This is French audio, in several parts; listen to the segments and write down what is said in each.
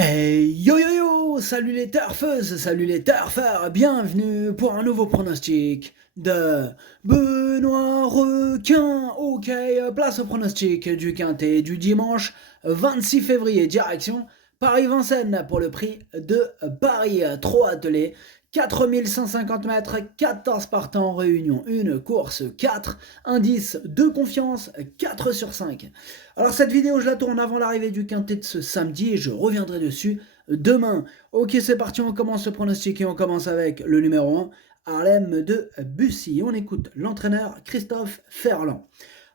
Hey yo yo yo, salut les turfeuses, salut les turfeurs, bienvenue pour un nouveau pronostic de Benoît Requin. Ok, place au pronostic du quintet du dimanche 26 février, direction Paris-Vincennes pour le prix de Paris. Trop attelé, 4150 mètres, 14 partants, réunion, une course 4, indice de confiance 4 sur 5. Alors cette vidéo je la tourne avant l'arrivée du quintet de ce samedi et je reviendrai dessus demain. Ok, c'est parti, on commence le pronostic et on commence avec le numéro 1, Harlem de Bussy. On écoute l'entraîneur Christophe Ferland.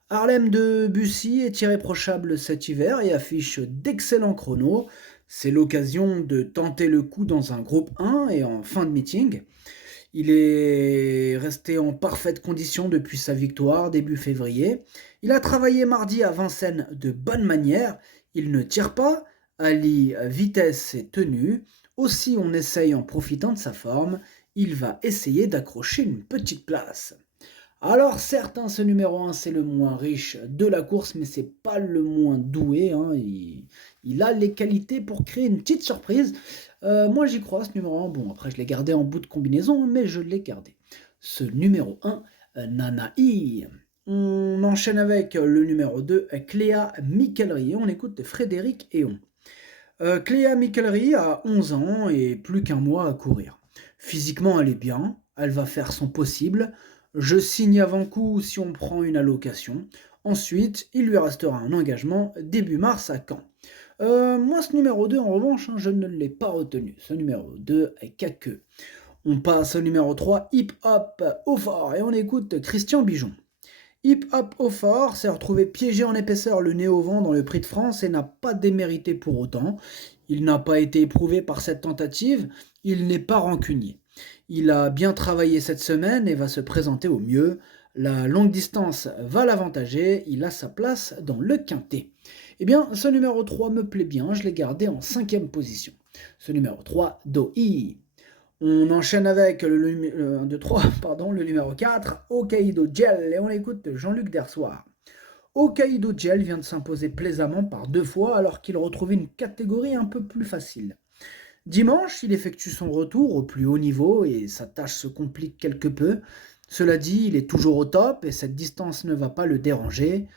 Harlem de Bussy est irréprochable cet hiver et affiche d'excellents chronos. C'est l'occasion de tenter le coup dans un groupe 1 et en fin de meeting. Il est resté en parfaite condition depuis sa victoire début février. Il a travaillé mardi à Vincennes de bonne manière. Il ne tire pas, allie vitesse et tenue. Aussi, on essaye en profitant de sa forme. Il va essayer d'accrocher une petite place. Alors certes, ce numéro 1, c'est le moins riche de la course, mais c'est pas le moins doué. Il a les qualités pour créer une petite surprise. Moi j'y crois, ce numéro 1. Bon, après je l'ai gardé en bout de combinaison, mais je l'ai gardé. Ce numéro 1, Nanaï. On enchaîne avec le numéro 2, Cléa Michellery. On écoute Frédéric Héon. Cléa Michellery a 11 ans et plus qu'un mois à courir. Physiquement, elle est bien, elle va faire son possible. Je signe avant coup si on prend une allocation. Ensuite, il lui restera un engagement début mars à Caen. Moi, ce numéro 2, en revanche, je ne l'ai pas retenu. Ce numéro 2 est queue. On passe au numéro 3, Hip Hop au fort, et on écoute Christian Bijon. Hip Hop au fort s'est retrouvé piégé en épaisseur le nez au vent dans le Prix de France et n'a pas démérité pour autant. Il n'a pas été éprouvé par cette tentative, il n'est pas rancunier. Il a bien travaillé cette semaine et va se présenter au mieux. La longue distance va l'avantager, il a sa place dans le quintet. Eh bien, ce numéro 3 me plaît bien, je l'ai gardé en 5e position. Ce numéro 3, Doi. On enchaîne avec le numéro 4, Hokkaido Gel, et on écoute Jean-Luc Dersoir. Hokkaido Gel vient de s'imposer plaisamment par 2 fois alors qu'il retrouvait une catégorie un peu plus facile. Dimanche, il effectue son retour au plus haut niveau et sa tâche se complique quelque peu. Cela dit, il est toujours au top et cette distance ne va pas le déranger.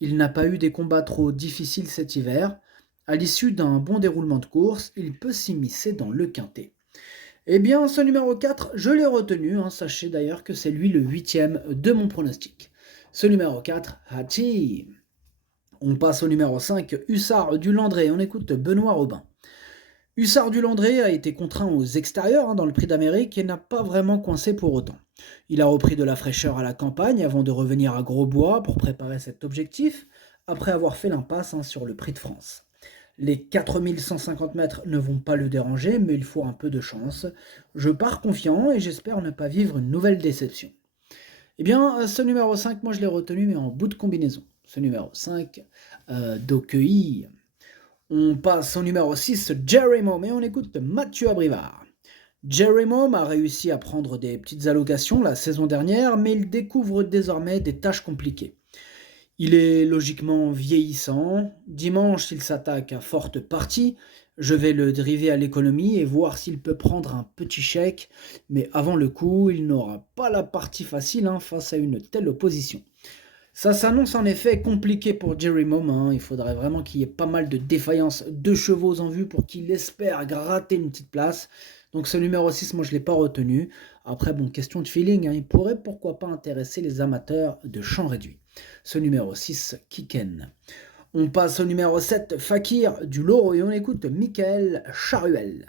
Il n'a pas eu des combats trop difficiles cet hiver. À l'issue d'un bon déroulement de course, il peut s'immiscer dans le quintet. Eh bien, ce numéro 4, je l'ai retenu. Sachez d'ailleurs que c'est lui le 8e de mon pronostic. Ce numéro 4, Hachi. On passe au numéro 5, Hussard du Landré. On écoute Benoît Robin. Hussard du Landré a été contraint aux extérieurs dans le Prix d'Amérique et n'a pas vraiment coincé pour autant. Il a repris de la fraîcheur à la campagne avant de revenir à Grosbois pour préparer cet objectif, après avoir fait l'impasse sur le Prix de France. Les 4150 mètres ne vont pas le déranger, mais il faut un peu de chance. Je pars confiant et j'espère ne pas vivre une nouvelle déception. Eh bien, ce numéro 5, moi je l'ai retenu, mais en bout de combinaison. Ce numéro 5, Dokei. On passe au numéro 6, Jerry Mom, et on écoute Mathieu Abrivard. Jerry Mom a réussi à prendre des petites allocations la saison dernière, mais il découvre désormais des tâches compliquées. Il est logiquement vieillissant. Dimanche, il s'attaque à forte partie. Je vais le driver à l'économie et voir s'il peut prendre un petit chèque. Mais avant le coup, il n'aura pas la partie facile face à une telle opposition. Ça s'annonce en effet compliqué pour Jerry Mom. Il faudrait vraiment qu'il y ait pas mal de défaillances de chevaux en vue pour qu'il espère gratter une petite place. Donc ce numéro 6, moi je ne l'ai pas retenu. Après, bon, question de feeling, il pourrait pourquoi pas intéresser les amateurs de champ réduit. Ce numéro 6, Kiken. On passe au numéro 7, Fakir du Loro, et on écoute Michael Charuel.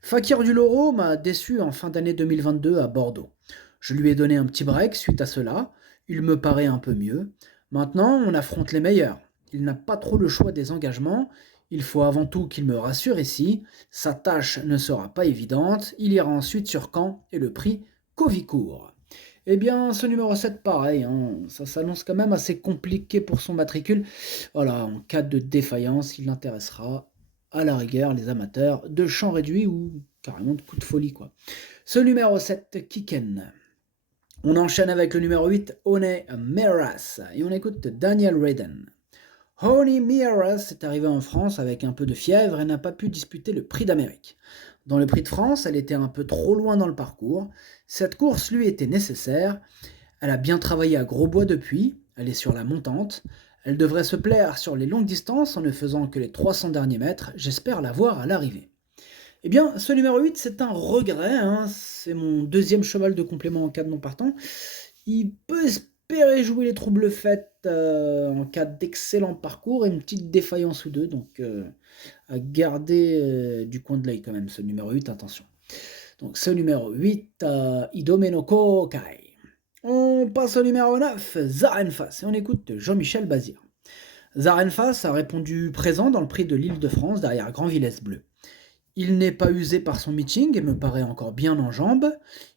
Fakir du Loro m'a déçu en fin d'année 2022 à Bordeaux. Je lui ai donné un petit break suite à cela. Il me paraît un peu mieux. Maintenant, on affronte les meilleurs. Il n'a pas trop le choix des engagements. Il faut avant tout qu'il me rassure ici. Sa tâche ne sera pas évidente. Il ira ensuite sur Caen et le prix Covicourt. Eh bien, ce numéro 7, pareil, ça s'annonce quand même assez compliqué pour son matricule. Voilà, en cas de défaillance, il intéressera à la rigueur les amateurs de champ réduit ou carrément de coup de folie, quoi. Ce numéro 7, Kiken. On enchaîne avec le numéro 8, One Meras, et on écoute Daniel Redden. Honey Meares est arrivée en France avec un peu de fièvre et n'a pas pu disputer le Prix d'Amérique. Dans le Prix de France, elle était un peu trop loin dans le parcours. Cette course lui était nécessaire. Elle a bien travaillé à Grosbois depuis, elle est sur la montante. Elle devrait se plaire sur les longues distances en ne faisant que les 300 derniers mètres. J'espère la voir à l'arrivée. Eh bien, ce numéro 8, c'est un regret, hein. C'est mon deuxième cheval de complément en cas de non partant. Il peut espérer jouer les troubles faits en cas d'excellent parcours et une petite défaillance ou deux, donc à garder du coin de l'œil quand même, ce numéro 8, attention. Donc ce numéro 8, Idomeno Kokai. On passe au numéro 9, Zarenfas, et on écoute Jean-Michel Bazir. Zarenfas a répondu présent dans le prix de l'Île-de-France derrière Grand Villesse Bleu. Il n'est pas usé par son meeting et me paraît encore bien en jambes.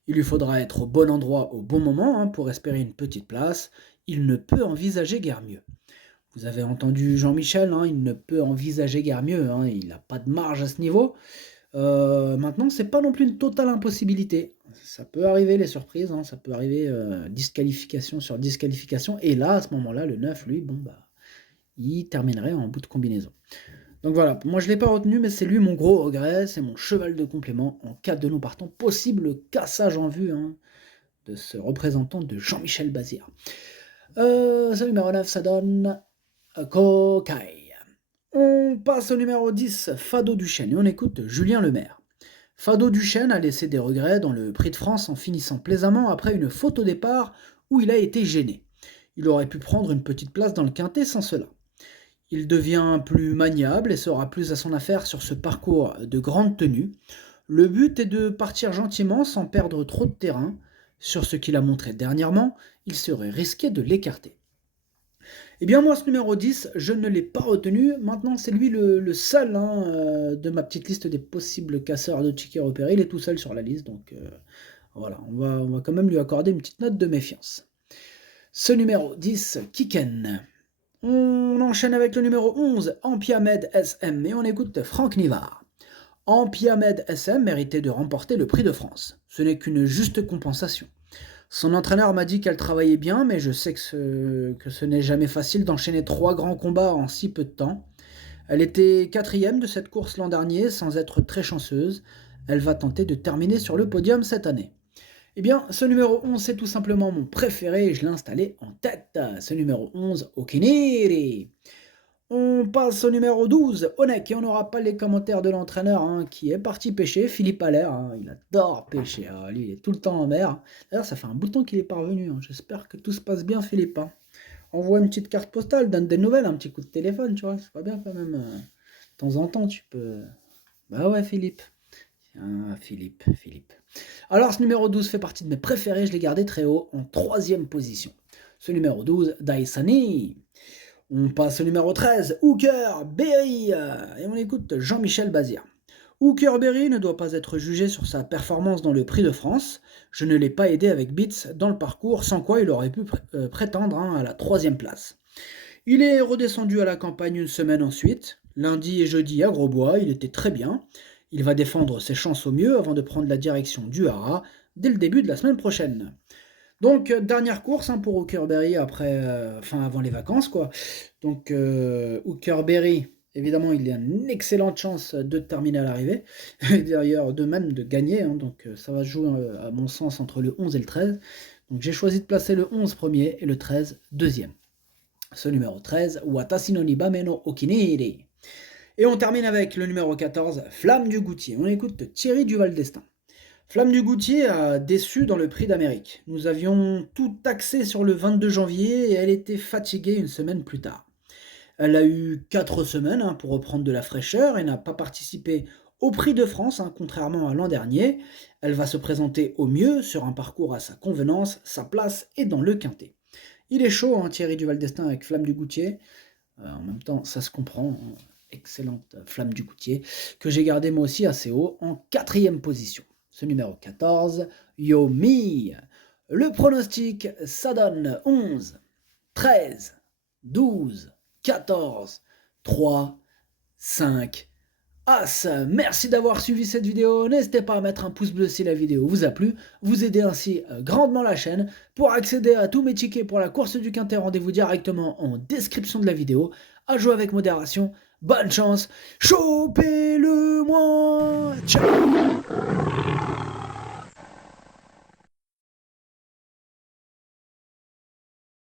Il lui faudra être au bon endroit au bon moment pour espérer une petite place. Il ne peut envisager guère mieux. Vous avez entendu Jean-Michel, il ne peut envisager guère mieux. Il n'a pas de marge à ce niveau. Maintenant, c'est pas non plus une totale impossibilité. Ça peut arriver les surprises, ça peut arriver disqualification sur disqualification. Et là, à ce moment-là, le 9, lui, il terminerait en bout de combinaison. Donc voilà, moi je ne l'ai pas retenu, mais c'est lui mon gros regret, c'est mon cheval de complément en cas de non partant, possible cassage en vue de ce représentant de Jean-Michel Bazir. Ce numéro 9, ça donne Kokai. On passe au numéro 10, Fado Duchesne, et on écoute Julien Lemaire. Fado Duchesne a laissé des regrets dans le Prix de France en finissant plaisamment après une faute au départ où il a été gêné. Il aurait pu prendre une petite place dans le quintet sans cela. Il devient plus maniable et sera plus à son affaire sur ce parcours de grande tenue. Le but est de partir gentiment sans perdre trop de terrain. Sur ce qu'il a montré dernièrement, il serait risqué de l'écarter. Eh bien moi ce numéro 10, je ne l'ai pas retenu. Maintenant c'est lui le seul de ma petite liste des possibles casseurs de tickets repérés. Il est tout seul sur la liste, donc voilà, on va quand même lui accorder une petite note de méfiance. Ce numéro 10, Kiken. On enchaîne avec le numéro 11, Ampiamed SM, et on écoute Franck Nivard. Ampiamed SM méritait de remporter le Prix de France. Ce n'est qu'une juste compensation. Son entraîneur m'a dit qu'elle travaillait bien, mais je sais que ce n'est jamais facile d'enchaîner 3 grands combats en si peu de temps. Elle était 4e de cette course l'an dernier, sans être très chanceuse. Elle va tenter de terminer sur le podium cette année. Eh bien, ce numéro 11, c'est tout simplement mon préféré et je l'ai installé en tête. Ce numéro 11, Okiniri. On passe au numéro 12, Onek, et on n'aura pas les commentaires de l'entraîneur qui est parti pêcher, Philippe Allaire. Il adore pêcher, lui il est tout le temps en mer. D'ailleurs, ça fait un bout de temps qu'il est parvenu. J'espère que tout se passe bien, Philippe. Envoie une petite carte postale, donne des nouvelles, un petit coup de téléphone, tu vois, c'est pas bien quand même. De temps en temps, tu peux... Bah ouais, Philippe. Philippe. Alors, ce numéro 12 fait partie de mes préférés, je l'ai gardé très haut, en 3e position. Ce numéro 12, Daisani. On passe au numéro 13, Hooker Berry, et on écoute Jean-Michel Bazir. Hooker Berry ne doit pas être jugé sur sa performance dans le Prix de France. Je ne l'ai pas aidé avec Beats dans le parcours, sans quoi il aurait pu prétendre à la 3e place. Il est redescendu à la campagne une semaine ensuite. Lundi et jeudi à Grosbois, il était très bien. Il va défendre ses chances au mieux avant de prendre la direction du Hara dès le début de la semaine prochaine. Donc, dernière course pour Hooker Berry avant les vacances, quoi. Donc, Hooker Berry, évidemment, il a une excellente chance de terminer à l'arrivée. Et d'ailleurs, de même de gagner. Donc, ça va se jouer, à mon sens, entre le 11 et le 13. Donc, j'ai choisi de placer le 11 premier et le 13 deuxième. Ce numéro 13, Watashi no Nibame no Okiniri. Et on termine avec le numéro 14, Flamme du Goutier. On écoute Thierry Duval d'Estaing. Flamme du Goutier a déçu dans le Prix d'Amérique. Nous avions tout axé sur le 22 janvier et elle était fatiguée une semaine plus tard. Elle a eu 4 semaines pour reprendre de la fraîcheur et n'a pas participé au Prix de France, contrairement à l'an dernier. Elle va se présenter au mieux sur un parcours à sa convenance, sa place est dans le quintet. Il est chaud, Thierry Duval d'Estaing avec Flamme du Goutier. En même temps, ça se comprend. Excellente Flamme du Goutier, que j'ai gardé moi aussi assez haut, en 4e position. Ce numéro 14, Yomi. Le pronostic, ça donne 11, 13, 12, 14, 3, 5, As. Merci d'avoir suivi cette vidéo. N'hésitez pas à mettre un pouce bleu si la vidéo vous a plu. Vous aidez ainsi grandement la chaîne. Pour accéder à tous mes tickets pour la course du Quintet, rendez-vous directement en description de la vidéo. À jouer avec modération. Bonne chance. Chopez-le moi. Ciao.